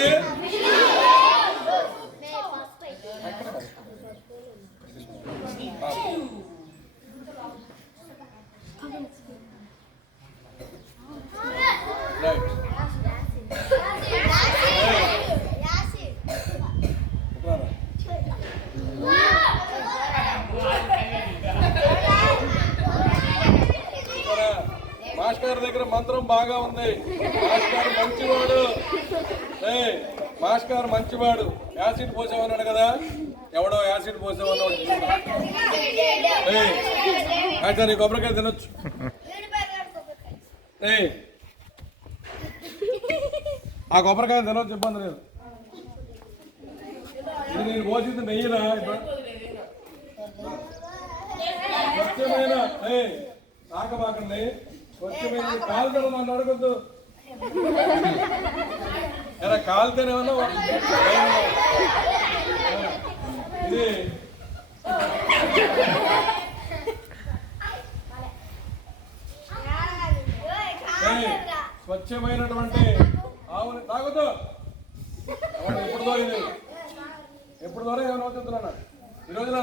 ఇది మాస్టర్ దగ్గర మంత్రం బాగా ఉంది. మాస్టర్ మంచివాడు. మాస్టర్ మంచివాడు. యాసిడ్ పోసామన్నాడు కదా, ఎవడో యాసిడ్ పోసామన్నాడు. నీ కొబ్బరికాయ తినొచ్చు. ఆ కొబ్బరికాయ తినొచ్చు, ఇబ్బంది లేదు. ఇది నేను పోసింది నెయ్యిరా. స్వచ్ఛమైన తాకబాకండి. స్వచ్ఛమైన కాలుతో నన్ను అడగద్దు. ఎలా కాలుతేనేమన్నా ఇది స్వచ్ఛమైనటువంటి ఆవుని తాగుతూ ఎప్పుడు దోరేది, ఎప్పుడు దోరే ఏమైనా అవుతుందా? ఈ రోజున